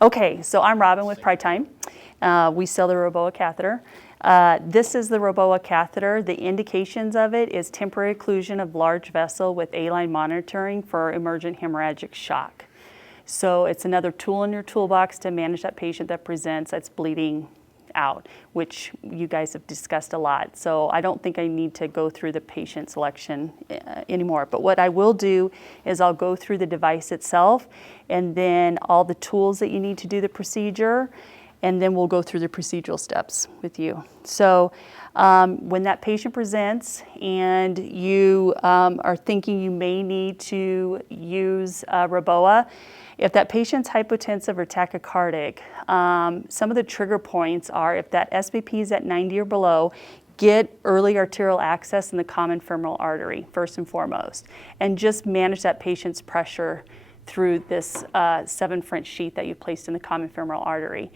Okay, so I'm Robin with Pride Time. We sell the REBOA catheter. This is the REBOA catheter. The indications of it is temporary occlusion of large vessel with A-line monitoring for emergent hemorrhagic shock. So it's another tool in your toolbox to manage that patient that presents that's bleeding out, which you guys have discussed a lot. So I don't think I need to go through the patient selection anymore. But what I will do is I'll go through the device itself and then all the tools that you need to do the procedure, and then we'll go through the procedural steps with you. So when that patient presents and you are thinking you may need to use REBOA, if that patient's hypotensive or tachycardic, some of the trigger points are if that SBP is at 90 or below, get early arterial access in the common femoral artery, first and foremost, and just manage that patient's pressure through this 7 French sheath that you placed in the common femoral artery.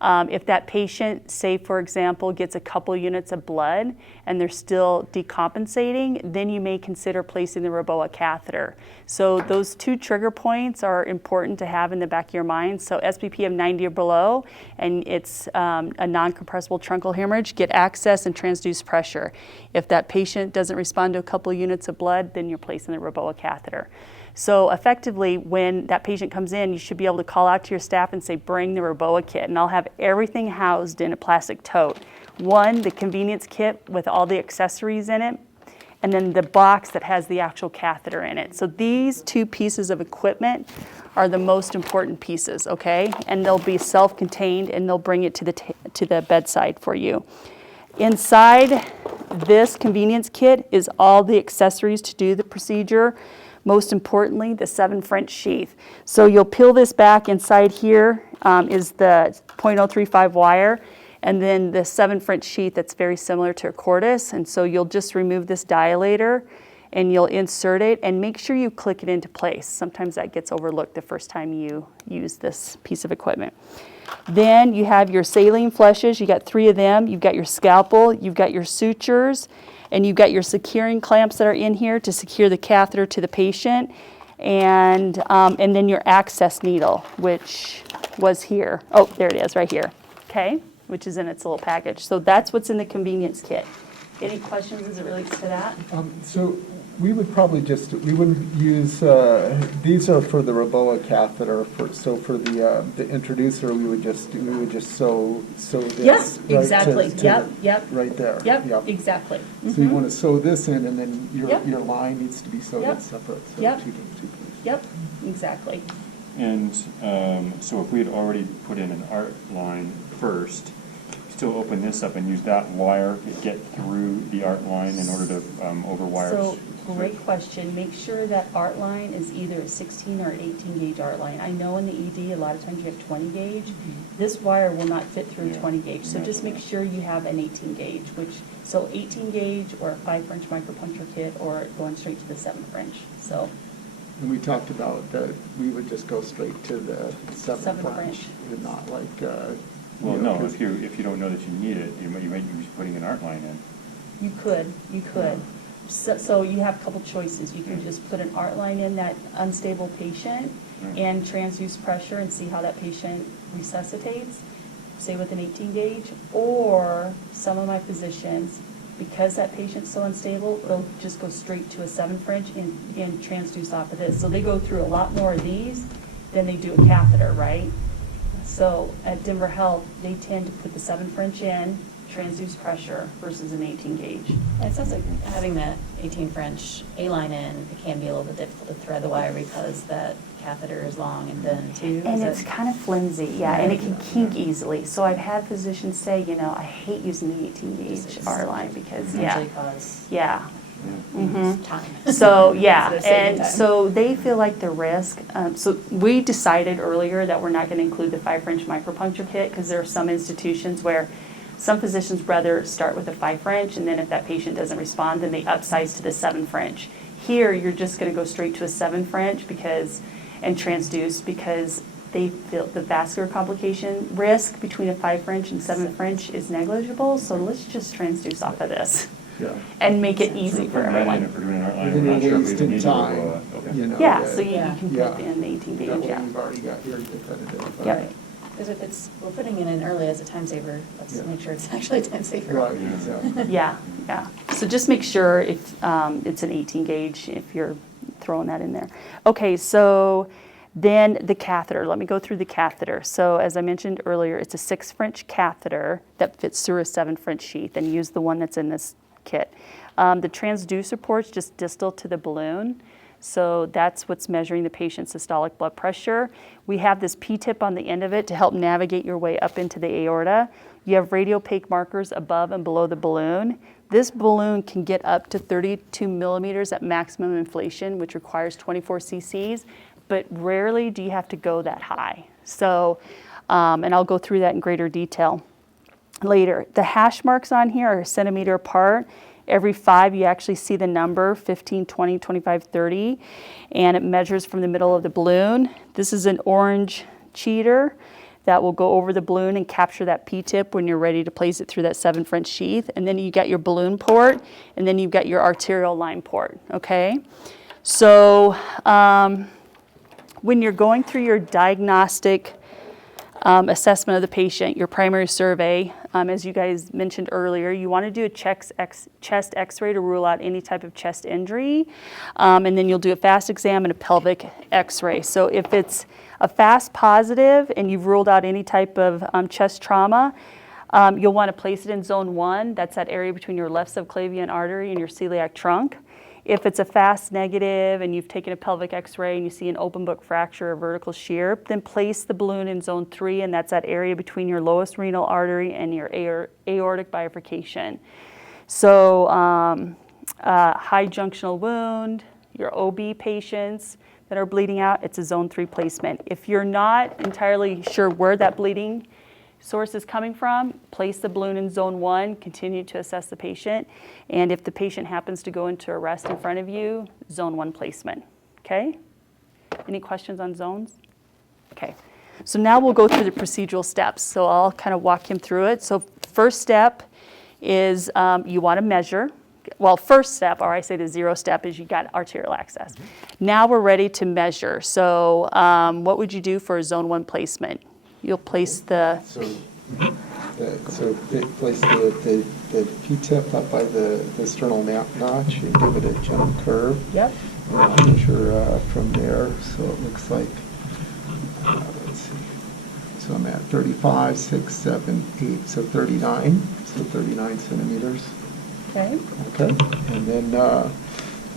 If that patient, say for example, gets a couple units of blood and they're still decompensating, then you may consider placing the REBOA catheter. So those two trigger points are important to have in the back of your mind. So SBP of 90 or below, and it's a non-compressible truncal hemorrhage, get access and transduce pressure. If that patient doesn't respond to a couple units of blood, then you're placing the REBOA catheter. So effectively, when that patient comes in, you should be able to call out to your staff and say, bring the REBOA kit, and I'll have everything housed in a plastic tote. One, the convenience kit with all the accessories in it, and then the box that has the actual catheter in it. So these two pieces of equipment are the most important pieces, okay? And they'll be self-contained, and they'll bring it to the bedside for you. Inside this convenience kit is all the accessories to do the procedure. Most importantly, the 7 French sheath. So you'll peel this back. Inside here is the .035 wire, and then the 7 French sheath that's very similar to a cordis. And so you'll just remove this dilator and you'll insert it and make sure you click it into place. Sometimes that gets overlooked the first time you use this piece of equipment. Then you have your saline fleshes. You got 3 of them. You've got your scalpel. You've got your sutures. And you've got your securing clamps that are in here to secure the catheter to the patient, and then your access needle, which was here. Oh, there it is, right here. Okay, which is in its little package. So that's what's in the convenience kit. Any questions as it relates to that? So we would probably we wouldn't use, these are for the REBOA catheter, so for the introducer, we would just sew this. Yes, right, exactly, yep. Right there. Yep, exactly. So you want to sew this in, and then your line needs to be sewed in separate. So two pieces. Yep, exactly. And so if we had already put in an art line first, still open this up and use that wire to get through the art line in order to overwire. So great question. Make sure that art line is either a 16 or an 18 gauge art line. I know in the ED a lot of times you have 20 gauge. This wire will not fit through 20 gauge. So just make sure you have an 18 gauge, so 18 gauge or a 5 French micropuncture kit, or going straight to the 7 French. So. And we talked about that we would just go straight to the 7 French and not like. Well, no, if you don't know that you need it, you might be putting an art line in. You could. So you have a couple choices. You can just put an art line in that unstable patient and transduce pressure and see how that patient resuscitates, say with an 18 gauge, or some of my physicians, because that patient's so unstable, they'll just go straight to a 7 French and transduce off of this. So they go through a lot more of these than they do a catheter, right? So at Denver Health, they tend to put the 7 French in, transduce pressure, versus an 18 gauge. It sounds like having that 18 French A-line in, it can be a little bit difficult to thread the wire because that catheter is long and thin too. And it's kind of flimsy, yeah, and it can kink easily. So I've had physicians say, I hate using the 18 gauge R line because, time. So and so they feel like the risk. So we decided earlier that we're not going to include the 5 French micropuncture kit because there are some institutions where some physicians rather start with a 5 French, and then if that patient doesn't respond, then they upsize to the 7 French. Here, you're just going to go straight to a 7 French and transduce, because they feel the vascular complication risk between a 5 French and 7 French is negligible. So let's just transduce off of this. And make it easy for everyone. If we're doing an art line, we're not sure if we even need to time. go. Yeah, so you can put in the 18 gauge. You've already got your definitive. Yep. Because if it's, we're putting it in early as a time saver, let's Yeah. make sure it's actually a time saver. Right, exactly. Yeah, yeah. So just make sure if it's an 18 gauge, if you're throwing that in there. Okay, so then the catheter. Let me go through the catheter. So as I mentioned earlier, it's a 6 French catheter that fits through a 7 French sheath, and use the one that's in this kit. The transducer port's just distal to the balloon. So that's what's measuring the patient's systolic blood pressure. We have this P-tip on the end of it to help navigate your way up into the aorta. You have radiopaque markers above and below the balloon. This balloon can get up to 32 millimeters at maximum inflation, which requires 24 cc's, but rarely do you have to go that high. So, and I'll go through that in greater detail later. The hash marks on here are a centimeter apart. Every 5, you actually see the number 15, 20, 25, 30, and it measures from the middle of the balloon. This is an orange cheater that will go over the balloon and capture that P-tip when you're ready to place it through that 7 French sheath. And then you got your balloon port, and then you've got your arterial line port, okay? So when you're going through your diagnostic assessment of the patient, your primary survey, as you guys mentioned earlier, you want to do a chest x-ray to rule out any type of chest injury, and then you'll do a fast exam and a pelvic x-ray. So if it's a fast positive and you've ruled out any type of chest trauma, you'll want to place it in zone 1. That's that area between your left subclavian artery and your celiac trunk. If it's a fast negative and you've taken a pelvic x-ray and you see an open book fracture or vertical shear, then place the balloon in zone 3, and that's that area between your lowest renal artery and your aortic bifurcation. So high junctional wound, your OB patients that are bleeding out, it's a zone 3 placement. If you're not entirely sure where that bleeding source is coming from, place the balloon in zone 1, continue to assess the patient, and if the patient happens to go into a rest in front of you, zone 1 placement, okay? Any questions on zones? Okay, so now we'll go through the procedural steps. So I'll kind of walk him through it. So first step is you want to measure. Well, first step, or I say the 0 step, is you got arterial access. Now we're ready to measure. So what would you do for a zone 1 placement? You'll place the... Place the P-tip up by the sternal notch and give it a gentle curve. Yep. And I'll measure from there. So it looks like, let's see. So I'm at 35, 6, 7, 8, so 39. So 39 centimeters. Okay. Okay. And then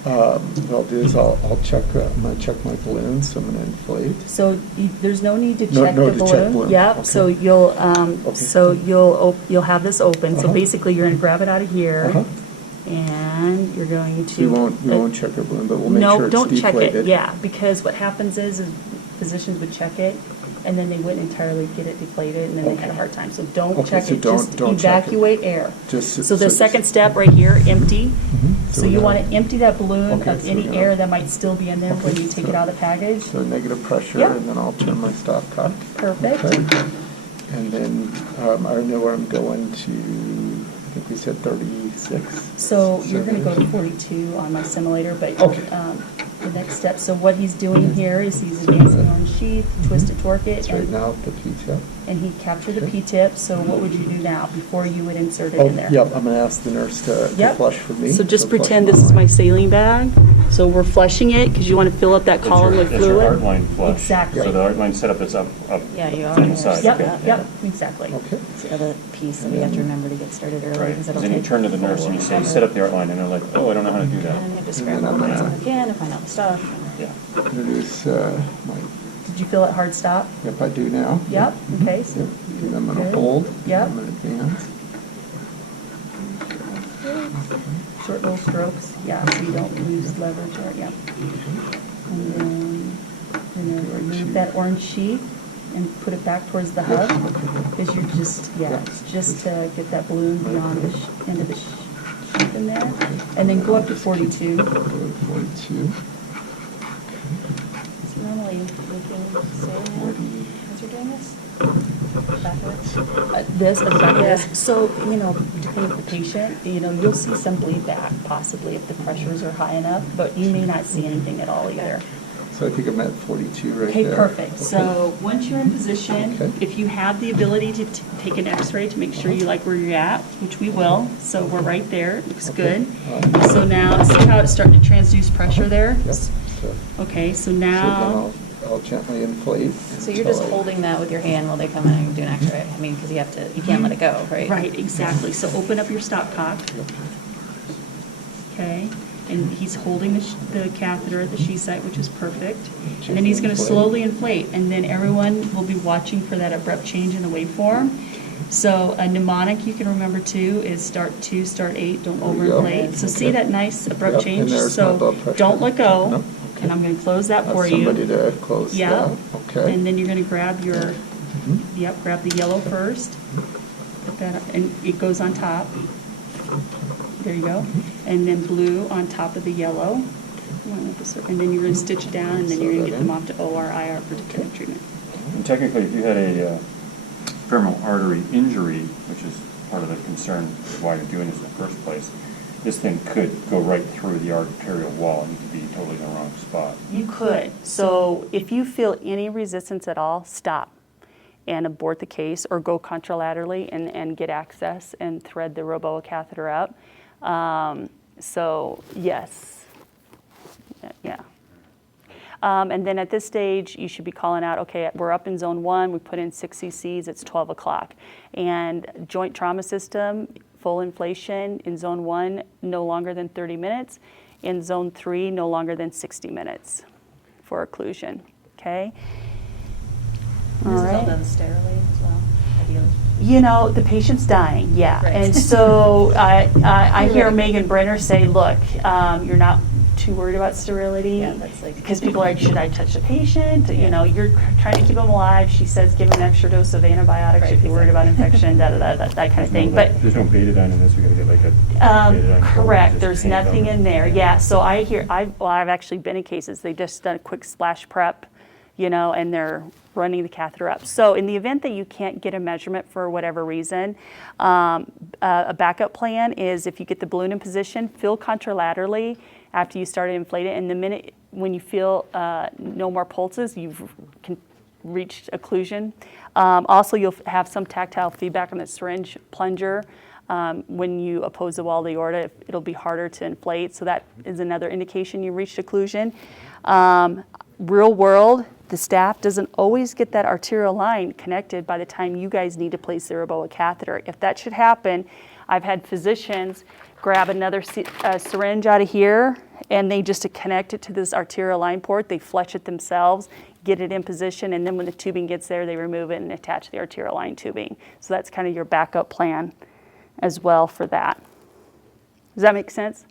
what I'll do is I'm going to check my balloon, so I'm going to inflate. So there's no need to check No the to check balloon. balloon. Yep. Okay. So you'll Okay. you'll have this open. So Uh-huh. basically, you're going to grab it out of here, Uh-huh. and you're going to. We won't check our balloon, but we'll make no, sure it's don't check deflated. it. Yeah, because what happens is physicians would check it, and then they wouldn't entirely get it deflated, and then they had a Okay. hard time. So don't Okay, check so it. don't Just check it. evacuate air. Just- so the so second just- step right here, empty. Mhm. So you we're want gonna- to empty that balloon Okay, of so any we're gonna- air that might still be in there when Okay, you take so- it out of the package. So negative pressure, Yep. and then I'll turn my stop cock. Perfect. Okay. And then I know where I'm going to, I think we said 36. So you're going to go to 42 on my simulator, but Okay. the next step, so what he's doing here is he's advancing on sheath, twist it, torque it, Straighten out the P-tip. and he captured the Okay. P-tip. So what would you do now before you would insert it Oh, in there? yep, I'm going to ask the nurse to Yep. flush for me. So just flush pretend my this is my line. saline bag. So we're flushing it because you want to fill up that column with That's your fluid. art line flush. Exactly. So the art line setup is up Yeah, you from are. the side. Yep, okay. yep, exactly. Okay. It's the other piece that we have to remember to get started early. Right. Is that Then okay? you turn to the nurse and you say, set up the art line, and they're like, oh, I don't know how to do that. And you have to scramble all the things you can to find out the stuff. Yeah. Introduce my, Did you feel it hard stop? if I do now. Yep, okay. So Yep. And I'm going to Good. hold. Yep. I'm going to advance. short little strokes, yeah, so you don't lose leverage or, yeah. And then you're gonna remove that orange sheet and put it back towards the hub, because you're just, yeah, it's just to get that balloon beyond the end of the sheath in there. And then go up to 42. 42. So normally we can say as you're doing this, backwards. This, at the back of this. So, depending on the patient, you'll see some bleed back, possibly if the pressures are high enough, but you may not see anything at all either. So So I think I'm at 42 right Okay, there. perfect. Okay. So once you're in position, Okay. if you have the ability to take an x-ray to make sure you like where you're at, which we will, so we're right there, it looks Okay. good. So now, see how it's starting to transduce pressure there? Yep. So Okay, so then now, I'll gently inflate. So you're just until I- holding that with your hand while they come in and do an x-ray? I mean, because you can't let it go, right? right, exactly. So open up your stopcock, Yep. okay? And he's holding the catheter at the she site, which is perfect. And then Gently he's going to inflate. slowly inflate, and then everyone will be watching for that abrupt change in the waveform. So a mnemonic you can remember too is start 2, start 8, don't There you go. overinflate. So see Okay. that nice abrupt Yep, change? and there's my So blood pressure. don't let go. Nope, okay. And I'm going to close that Have for somebody you. to close Yeah. that. Okay. And then you're going to grab your, Mhm. yep, grab the yellow first. Put that up, and it goes on top. There you go. And then blue on top of the yellow. And then you're going to stitch it down, and then you're going to get them off to OR, IR for definitive treatment. And technically, if you had a femoral artery injury, which is part of the concern of why you're doing this in the first place, this thing could go right through the arterial wall and you could be totally in the wrong spot. You could. So if you feel any resistance at all, stop and abort the case or go contralaterally and get access and thread the REBOA catheter up. So yes, yeah. And then at this stage, you should be calling out, okay, we're up in zone 1, we put in 6 cc's, it's 12 o'clock. And joint trauma system, full inflation in zone 1, no longer than 30 minutes. In zone 3, no longer than 60 minutes for occlusion, okay? This All is all right. done sterilely as well, ideally. You know, the patient's dying, yeah. Right. And so I hear Megan Brenner say, look, you're not too worried about sterility. Yeah, that's like- Because people are like, should I touch the patient? You know, you're trying to keep them alive. She says give them an extra dose of antibiotics Right, if you're worried about infection, that kind of thing. But There's no betadine in this, we gotta get like a betadine. correct, just there's paint nothing over. in there. Yeah, so I've actually been in cases, they just done a quick splash prep, you know, and they're running the catheter up. So in the event that you can't get a measurement for whatever reason, a backup plan is if you get the balloon in position, feel contralaterally after you start to inflate it, and the minute when you feel no more pulses, you've reached occlusion. Also, you'll have some tactile feedback on the syringe plunger. When you oppose the wall of the aorta, it'll be harder to inflate, so that is another indication you reached occlusion. Real world, the staff doesn't always get that arterial line connected by the time you guys need to place the REBOA catheter. If that should happen, I've had physicians grab another syringe out of here, and they just connect it to this arterial line port. They fletch it themselves, get it in position, and then when the tubing gets there, they remove it and attach the arterial line tubing. So that's kind of your backup plan as well for that. Does that make sense?